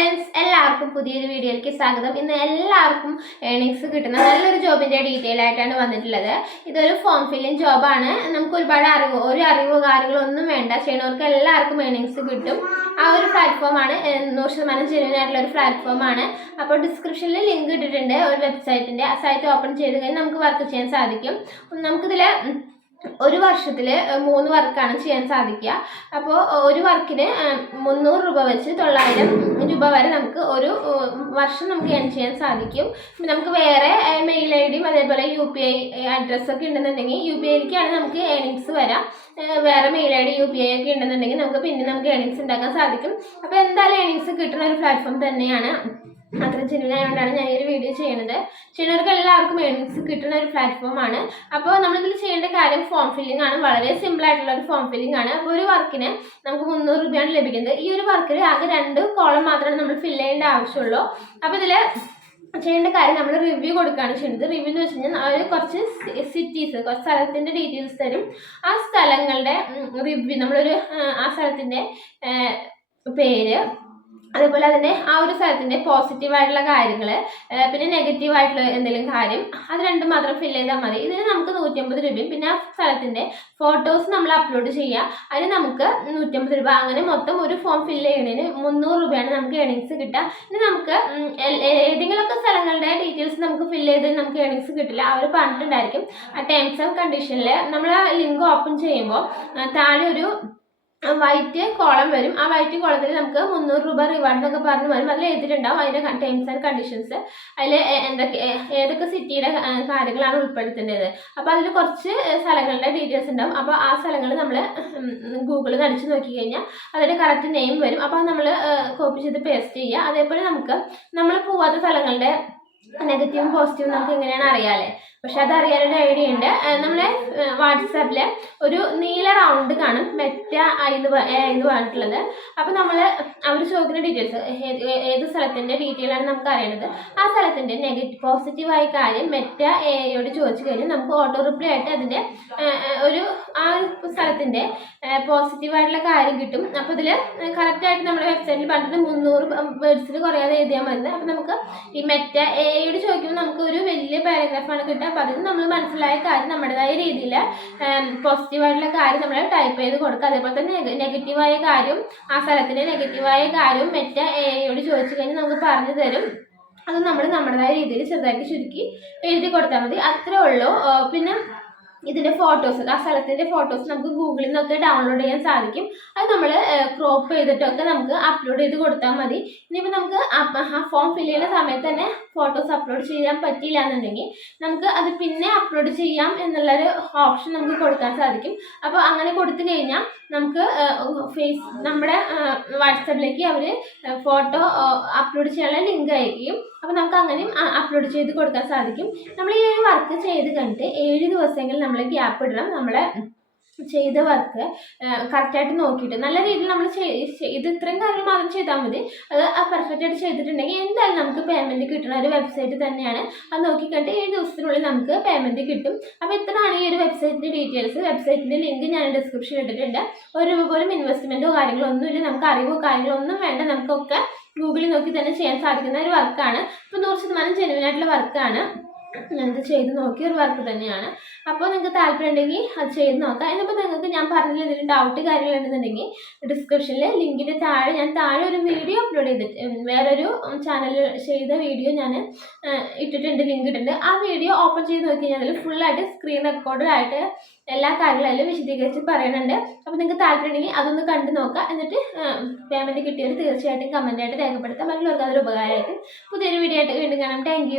Friends എല്ലാവർക്കും പുതിയൊരു വീഡിയോയിലേക്ക് സ്വാഗതം. ഇന്ന് എല്ലാവർക്കും ഏണിങ്സ് കിട്ടുന്ന നല്ലൊരു ജോബിന്റെ ഡീറ്റെയിൽ ആയിട്ടാണ് വന്നിട്ടുള്ളത്. ഇതൊരു ഫോം ഫില്ലിംഗ് ജോബാണ് നമുക്ക് ഒരുപാട് അറിവ് ഒരു അറിവ് കാര്യങ്ങളൊന്നും വേണ്ട. ചെയ്യണവർക്ക് എല്ലാവർക്കും ഏണിങ്സ് കിട്ടും. ആ ഒരു പ്ലാറ്റ്ഫോമാണ് നൂറ് ശതമാനം ജെന്യൂൻ ആയിട്ടുള്ള ഒരു പ്ലാറ്റ്ഫോമാണ് അപ്പോൾ ഡിസ്ക്രിപ്ഷനിൽ ലിങ്ക് ഇട്ടിട്ടുണ്ട്. ഒരു വെബ്സൈറ്റിന്റെ ആ സൈറ്റ് ഓപ്പൺ ചെയ്ത് കഴിഞ്ഞാൽ നമുക്ക് വർക്ക് ചെയ്യാൻ സാധിക്കും. നമുക്കിതിൽ ഒരു വർഷത്തിൽ മൂന്ന് വർക്കാണ് ചെയ്യാൻ സാധിക്കുക. അപ്പോൾ ഒരു വർക്കിന് മുന്നൂറ് രൂപ വെച്ച് തൊള്ളായിരം രൂപ വരെ നമുക്ക് ഒരു വർഷം നമുക്ക് ഏൺ ചെയ്യാൻ സാധിക്കും. നമുക്ക് വേറെ മെയിൽ ഐ ഡിയും അതേപോലെ യു പി ഐ അഡ്രസ്സൊക്കെ ഉണ്ടെന്നുണ്ടെങ്കിൽ യു പി ഐയിലേക്കാണ് നമുക്ക് ഏണിങ്സ് വരാം. വേറെ mail I D U P I ഒക്കെ ഉണ്ടെന്നുണ്ടെങ്കിൽ നമുക്ക് പിന്നെ നമുക്ക് ഏണിങ്സ് ഉണ്ടാക്കാൻ സാധിക്കും. അപ്പോൾ എന്തായാലും ഏണിങ്സ് കിട്ടുന്ന ഒരു പ്ലാറ്റ്ഫോം തന്നെയാണ് അത്ര ജെനുവിനായതുകൊണ്ടാണ് ഞാൻ ഈ ഒരു വീഡിയോ ചെയ്യുന്നത് ചെയ്യുന്നവർക്ക് എല്ലാവർക്കും ഏണിങ്സ് കിട്ടുന്ന ഒരു പ്ലാറ്റ്ഫോമാണ് അപ്പോൾ നമ്മളിതിൽ ചെയ്യേണ്ട കാര്യം ഫോം ഫില്ലിംഗ് ആണ്. വളരെ സിമ്പിൾ ആയിട്ടുള്ള ഒരു ഫോം ഫില്ലിംഗ് ആണ്. അപ്പോൾ ഒരു വർക്കിന് നമുക്ക് മുന്നൂറ് രൂപയാണ് ലഭിക്കുന്നത്. ഈ ഒരു വർക്കിൽ ആകെ രണ്ട് കോളം മാത്രമേ നമ്മൾ ഫില്ല് ചെയ്യേണ്ട ആവശ്യമുള്ളൂ. അപ്പോൾ ഇതിൽ ചെയ്യേണ്ട കാര്യം നമ്മൾ റിവ്യൂ കൊടുക്കുകയാണ് ചെയ്യുന്നത്. റിവ്യൂ എന്ന് വെച്ച് കഴിഞ്ഞാൽ അവർ കുറച്ച് സിറ്റീസ് കുറച്ച് സ്ഥലത്തിന്റെ ഡീറ്റെയിൽസ് തരും. ആ സ്ഥലങ്ങളുടെ റിവ്യൂ നമ്മളൊരു ആ സ്ഥലത്തിന്റെ പേര് അതേപോലെ തന്നെ ആ ഒരു സ്ഥലത്തിന്റെ പോസിറ്റീവ് ആയിട്ടുള്ള കാര്യങ്ങൾ പിന്നെ നെഗറ്റീവ് ആയിട്ടുള്ള എന്തെങ്കിലും കാര്യം അത് രണ്ടും മാത്രം ഫില്ല് ചെയ്താൽ മതി. ഇതിന് നമുക്ക് നൂറ്റമ്പത് രൂപയും പിന്നെ ആ സ്ഥലത്തിന്റെ ഫോട്ടോസ് നമ്മൾ അപ്ലോഡ് ചെയ്യുക അതിന് നമുക്ക് നൂറ്റമ്പത് രൂപ. അങ്ങനെ മൊത്തം ഒരു ഫോം ഫില്ല് ചെയ്യുന്നതിന് മുന്നൂറ് രൂപയാണ് നമുക്ക് ഏണിങ്സ് കിട്ടുക. ഇനി നമുക്ക് ഏതെങ്കിലുമൊക്കെ സ്ഥലങ്ങളുടെ ഡീറ്റെയിൽസ് നമുക്ക് ഫില്ല് ചെയ്ത് നമുക്ക് ഏണിങ്സ് കിട്ടില്ല. അവർ പറഞ്ഞിട്ടുണ്ടായിരിക്കും. ആ ടേംസ് ആൻഡ് കണ്ടീഷനിൽ നമ്മൾ ആ ലിങ്ക് ഓപ്പൺ ചെയ്യുമ്പോൾ താഴെ ഒരു വൈറ്റ് കോളം വരും. ആ വൈറ്റ് കോളത്തിൽ നമുക്ക് മുന്നൂറ് രൂപ റിവാർഡ് എന്നൊക്കെ പറഞ്ഞ് വരും. അതിൽ എഴുതിയിട്ടുണ്ടാവും അതിന്റെ ടേംസ് ആൻഡ് കണ്ടീഷൻസ് അതിൽ എന്തൊക്കെ ഏതൊക്കെ സിറ്റിയുടെ കാര്യങ്ങളാണ് ഉൾപ്പെടുത്തേണ്ടത്. അപ്പോൾ അതിൽ കുറച്ച് സ്ഥലങ്ങളുടെ ഡീറ്റെയിൽസ് ഉണ്ടാവും. അപ്പോൾ ആ സ്ഥലങ്ങൾ നമ്മൾ ഗൂഗിളിൽ അടിച്ച് നോക്കി കഴിഞ്ഞാൽ അതിന്റെ കറക്റ്റ് നെയിം വരും. അപ്പോൾ നമ്മൾ കോപ്പി ചെയ്ത് പേസ്റ്റ് ചെയ്യുക. അതേപോലെ നമുക്ക് നമ്മൾ പോവാത്ത സ്ഥലങ്ങളുടെ നെഗറ്റീവും പോസിറ്റീവും നമുക്ക് എങ്ങനെയാണ് അറിയാമല്ലേ പക്ഷെ അത് അറിയാനൊരു ഐഡിയ ഉണ്ട്. നമ്മളെ വാട്സാപ്പിൽ ഒരു നീല റൗണ്ട് കാണും. മെറ്റ എന്ന് എന്ന് പറഞ്ഞിട്ടുള്ളത് അപ്പോൾ നമ്മൾ അവർ ചോദിക്കുന്ന ഡീറ്റെയിൽസ് ഏത് സ്ഥലത്തിന്റെ ഡീറ്റെയിൽ ആണ് നമുക്ക് അറിയേണ്ടത് ആ സ്ഥലത്തിന്റെ നെഗറ്റീവ് പോസിറ്റീവായ കാര്യം മെറ്റ എയോട് ചോദിച്ചു കഴിഞ്ഞാൽ നമുക്ക് ഓട്ടോ റിപ്ലൈ ആയിട്ട് അതിന്റെ ഒരു ആ ഒരു സ്ഥലത്തിന്റെ പോസിറ്റീവായിട്ടുള്ള കാര്യം കിട്ടും. അപ്പോൾ ഇതിൽ കറക്റ്റായിട്ട് നമ്മുടെ വെബ്സൈറ്റിൽ പറഞ്ഞിട്ട് മുന്നൂറ് വേർഡ്സിൽ കുറയാതെ എഴുതിയാൽ മതി. അപ്പോൾ നമുക്ക് ഈ മെറ്റ എയോട് ചോദിക്കുമ്പോൾ നമുക്ക് ഒരു വലിയ പാരഗ്രാഫാണ് കിട്ടുക. അപ്പോൾ അതിൽ നമ്മൾ മനസ്സിലായ കാര്യം നമ്മുടേതായ രീതിയിൽ പോസിറ്റീവായിട്ടുള്ള കാര്യം നമ്മൾ ടൈപ്പ് ചെയ്ത് കൊടുക്കുക. അതേപോലെ തന്നെ നെഗറ്റീവായ കാര്യം ആ സ്ഥലത്തിന്റെ നെഗറ്റീവായ കാര്യം മെറ്റ എയോട് ചോദിച്ചു കഴിഞ്ഞാൽ നമുക്ക് പറഞ്ഞു തരും. അത് നമ്മൾ നമ്മുടേതായ രീതിയിൽ ചെറുതായിട്ട് ചുരുക്കി എഴുതി കൊടുത്താൽ മതി. അത്രേ ഉള്ളൂ. പിന്നെ ഇതിന്റെ ഫോട്ടോസ് ആ സ്ഥലത്തിന്റെ ഫോട്ടോസ് നമുക്ക് ഗൂഗിളിൽ നിന്നൊക്കെ ഡൗൺലോഡ് ചെയ്യാൻ സാധിക്കും. അത് നമ്മൾ ക്രോപ്പ് ചെയ്തിട്ടൊക്കെ നമുക്ക് അപ്ലോഡ് ചെയ്ത് കൊടുത്താൽ മതി. ഇനിയിപ്പോൾ നമുക്ക് ആ ഫോം ഫില്ല് ചെയ്യുന്ന സമയത്ത് തന്നെ ഫോട്ടോസ് അപ്ലോഡ് ചെയ്യാൻ പറ്റിയില്ല എന്നുണ്ടെങ്കിൽ നമുക്ക് അത് പിന്നെ അപ്ലോഡ് ചെയ്യാം എന്നുള്ളൊരു ഓപ്ഷൻ നമുക്ക് കൊടുക്കാൻ സാധിക്കും. അപ്പോൾ അങ്ങനെ കൊടുത്തു കഴിഞ്ഞാൽ നമുക്ക് ഫേസ് നമ്മുടെ വാട്സപ്പിലേക്ക് അവർ ഫോട്ടോ അപ്ലോഡ് ചെയ്യാനുള്ള ലിങ്ക് അയക്കുകയും അപ്പോൾ നമുക്ക് അങ്ങനെയും അപ്ലോഡ് ചെയ്ത് കൊടുക്കാൻ സാധിക്കും. നമ്മൾ ഈ ഒരു വർക്ക് ചെയ്ത് കണ്ടിട്ട് ഏഴ് ദിവസമെങ്കിലും നമ്മൾ ഗ്യാപ്പ് ഇടണം. നമ്മളെ ചെയ്ത വർക്ക് കറക്റ്റായിട്ട് നോക്കിയിട്ട്. നല്ല രീതിയിൽ നമ്മൾ ഇത് ഇത്രയും കാര്യങ്ങൾ മാത്രം ചെയ്താൽ മതി. അത് പെർഫെക്റ്റ് ആയിട്ട് ചെയ്തിട്ടുണ്ടെങ്കിൽ എന്തായാലും നമുക്ക് പേയ്മെന്റ് കിട്ടുന്ന ഒരു വെബ്സൈറ്റ് തന്നെയാണ്. അത് നോക്കിക്കണ്ട് ഏഴ് ദിവസത്തിനുള്ളിൽ നമുക്ക് പേയ്മെന്റ് കിട്ടും. അപ്പോൾ ഇത്രയാണ് ഈ ഒരു വെബ്സൈറ്റിന്റെ ഡീറ്റെയിൽസ് വെബ്സൈറ്റിന്റെ ലിങ്ക് ഞാൻ ഡിസ്ക്രിപ്ഷനിൽ ഇട്ടിട്ടുണ്ട്. ഒരു രൂപ പോലും ഇൻവെസ്റ്റ്മെന്റോ കാര്യങ്ങളോ ഒന്നുമില്ല. നമുക്ക് അറിവോ കാര്യങ്ങളോ ഒന്നും വേണ്ട. നമുക്കൊക്കെ ഗൂഗിളിൽ നോക്കി തന്നെ ചെയ്യാൻ സാധിക്കുന്ന ഒരു വർക്കാണ് ഇപ്പൊ നൂറ് ശതമാനം ജെനുവിൻ ആയിട്ടുള്ള വർക്കാണ് ഞാനിത് ചെയ്ത് നോക്കിയ ഒരു വർക്ക് തന്നെയാണ്. അപ്പോൾ നിങ്ങൾക്ക് താല്പര്യം ഉണ്ടെങ്കിൽ അത് ചെയ്ത് നോക്കാം. എന്നിപ്പോൾ നിങ്ങൾക്ക് ഞാൻ പറഞ്ഞതിൽ എന്തെങ്കിലും ഡൗട്ട് കാര്യങ്ങളുണ്ടെന്നുണ്ടെങ്കിൽ ഡിസ്ക്രിപ്ഷനിൽ ലിങ്കിന്റെ താഴെ ഞാൻ താഴെ ഒരു വീഡിയോ അപ്ലോഡ് ചെയ്തിട്ട് വേറൊരു ചാനലിൽ ചെയ്ത വീഡിയോ ഞാൻ ഇട്ടിട്ടുണ്ട് ലിങ്ക് ഇട്ടിട്ടുണ്ട്. ആ വീഡിയോ ഓപ്പൺ ചെയ്ത് നോക്കി കഴിഞ്ഞാൽ അതിൽ ഫുള്ളായിട്ട് സ്ക്രീൻ റെക്കോർഡായിട്ട് എല്ലാ കാര്യങ്ങളും വിശദീകരിച്ച് പറയുന്നുണ്ട് അപ്പോൾ നിങ്ങൾക്ക് താല്പര്യം ഉണ്ടെങ്കിൽ അതൊന്ന് കണ്ടു നോക്കുക എന്നിട്ട് പേയ്മെന്റ് കിട്ടിയവർ തീർച്ചയായിട്ടും കമന്റായിട്ട് രേഖപ്പെടുത്താം. മറ്റുള്ളവർക്ക് അതൊരു ഉപകാരമായിട്ട് പുതിയൊരു വീഡിയോ ആയിട്ട് വീണ്ടും കാണാം. താങ്ക്